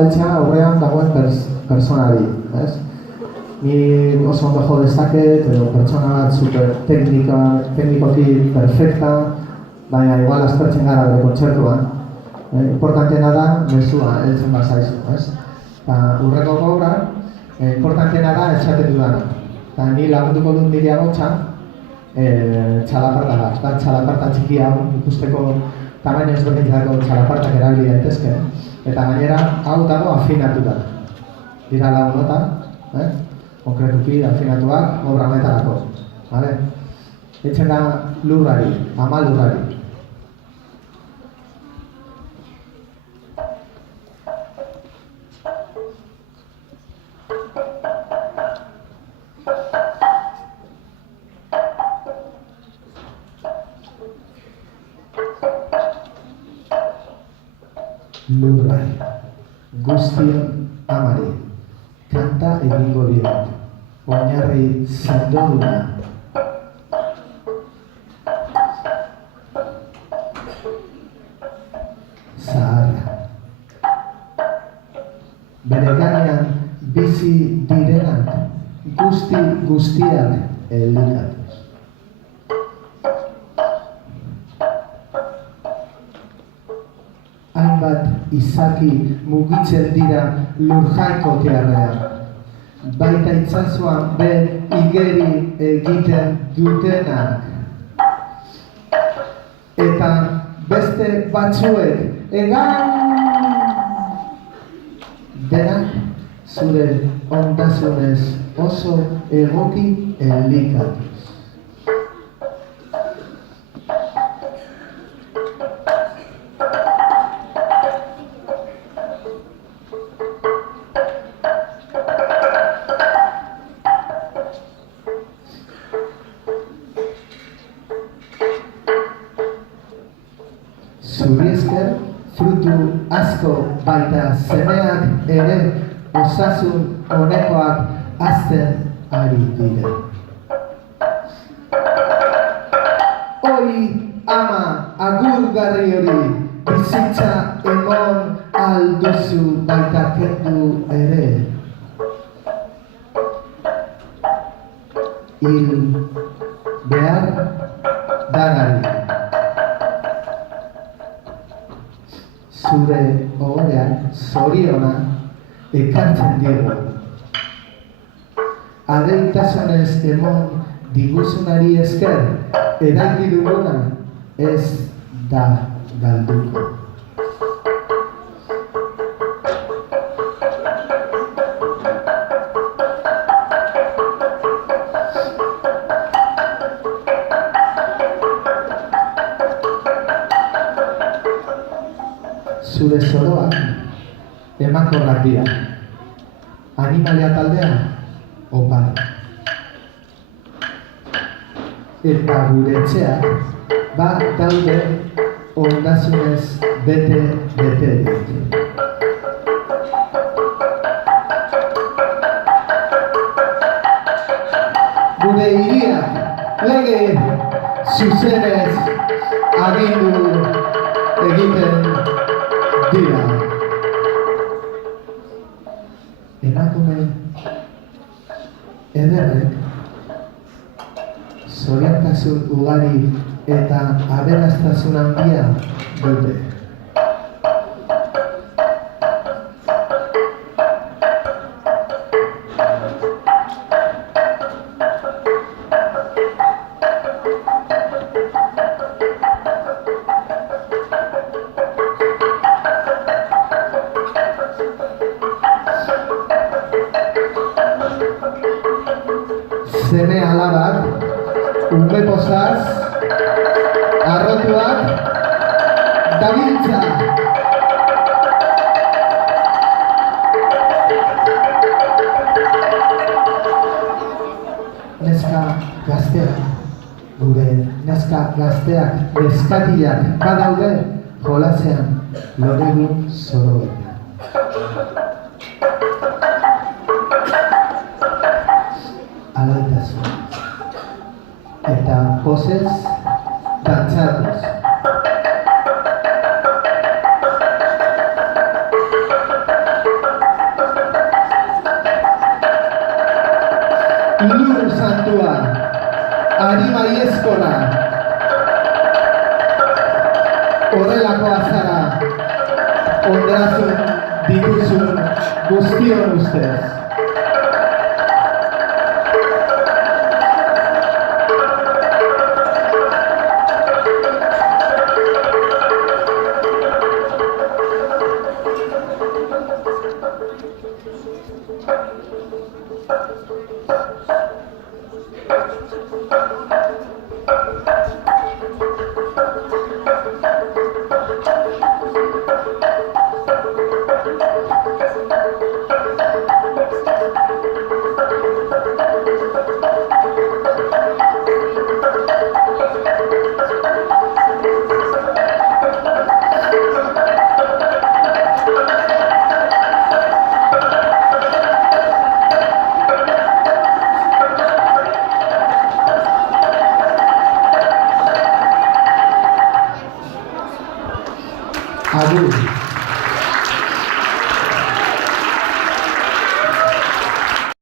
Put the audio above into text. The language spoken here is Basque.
Galtzea aurrean dagoen personari, ez? Ni oso ondo jo dezaket, edo pertsona bat super teknikoki perfecta, baina igual aspertzen gara bere kontzertuan. Importanteena da, mezua, heltzen bazaizu, ez? Eta urreko gauran, importanteena da esaten dudana. Eta ni lagunduko dut nire agotxa, txalaparta bat. Da, txalaparta txiki hau ikusteko tamaino ezberdinetako txalapartak erabili daitezke. Eta gainera, hau dago afinatuta. Dira lau nota, konkretuki afinatuak obra honetarako. Vale? Eitzen da lurrari, 10 lurrari. Lurrai, guztion amari, kanta egingo diot, oinarri sendoduna. Zaharra. Bere gainean bizi direnak, guztiak elikatuz. Hainbat izaki mugitzen dira lurjaiko tearrean. Baita itsasoan igeri egiten dutenak. Eta beste batzuek egan! Denak zure ondasunez oso egoki elikatuz. Zuri esker, frutu asko baita semeak ere osasun honekoak hazten ari dira. Hori ama agurgarri hori bizitza emon alduzu baita kendu ere. Hil behar danari. Zure ohoreak zoriona ekartzen digu. Adeitasunez emon diguzunari esker, eraiki duguna ez da galduko. Zure zoroak emankorrak dira. Animalia taldea opara. Eta gure etxeak daude ondasunez bete dit. Gure hiriak lege zuzenez agindu egiten dira. Emakume ederrek zoriontasun ugari eta aberastasun handia dute. Seme alabak, ume pozaz, arrotuak, dabiltza. Neska gazteak, gure neska gazteak, neskatilak badaude jolasean loregun zoroetan. Alaitasun. Eta pozez, dantzatuz. Ilun santua, arima iezkora, horrelakoa zara, ondrazun dituzun guztion ustez. Agur.